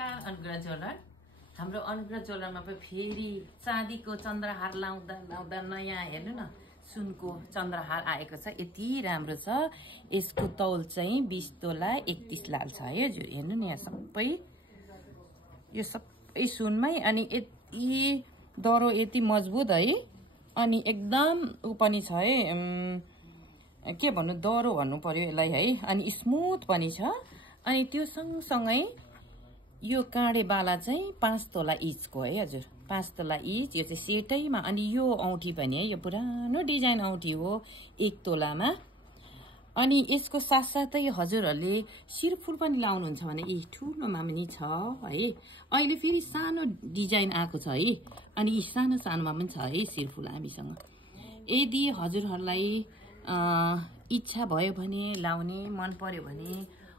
नमस्कार अनुग्रह ज्वेलर। हाम्रो अनुग्रह ज्वेलरमा पनि फेरि चाँदीको चन्द्रहार लाउँदा लाउँदा नयाँ हेर्नु न सुनको चन्द्रहार आएको छ। यति राम्रो छ। यसको तौल चाहिँ 20 तोला 31 लाल छ है हजुर। हेर्नु नि यहाँ सबै यो सबै सुनमै अनि यति दरो यति मजबुत है। अनि एकदम उ पनि छ है, के भन्नु दरो भन्नु पर्यो यसलाई है। अनि स्मुथ पनि छ। अनि त्यो सँगसँगै यो काँडे बाला चाहिँ 5 तोला इचको है हजुर। 5 तोला इच। यो चाहिँ सेटैमा। अनि यो औँठी पनि है, यो पुरानो डिजाइन औँठी हो 1 तोलामा। अनि यसको साथसाथै हजुरहरूले शिरफुल पनि लाउनुहुन्छ भने यी ठुलोमा पनि छ है। अहिले फेरि सानो डिजाइन आएको छ है। अनि यी सानो सानोमा पनि छ है शिरफुल हामीसँग। यदि हजुरहरूलाई इच्छा भयो भने लाउने मन पर्यो भने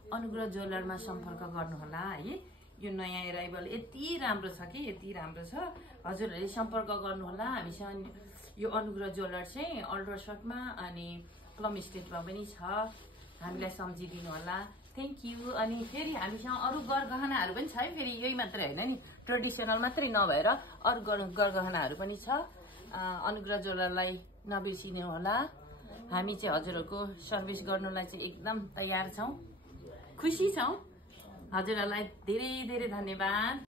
अनुग्रह ज्वेलरमा सम्पर्क गर्नुहोला है। यो नयाँ एराइभल यति राम्रो छ कि यति राम्रो छ। हजुरहरूले सम्पर्क गर्नुहोला हामीसँग। यो अनुग्रह ज्वेलर चाहिँ अल्ट्रासटमा अनि प्लम स्टेटमा पनि छ। हामीलाई सम्झिदिनु होला। Thank you. अनि फेरि हामीसँग अरू गरगहनाहरू पनि छ है। फेरि यही मात्रै होइन नि, ट्रेडिसनल मात्रै नभएर अरू गरगहनाहरू पनि छ। अनुग्रह ज्वेलरलाई नबिर्सिनु होला। हामी चाहिँ हजुरहरूको सर्भिस गर्नुलाई चाहिँ एकदम तयार छौँ, खुसी छौँ। हजुरहरूलाई धेरै धेरै धन्यवाद।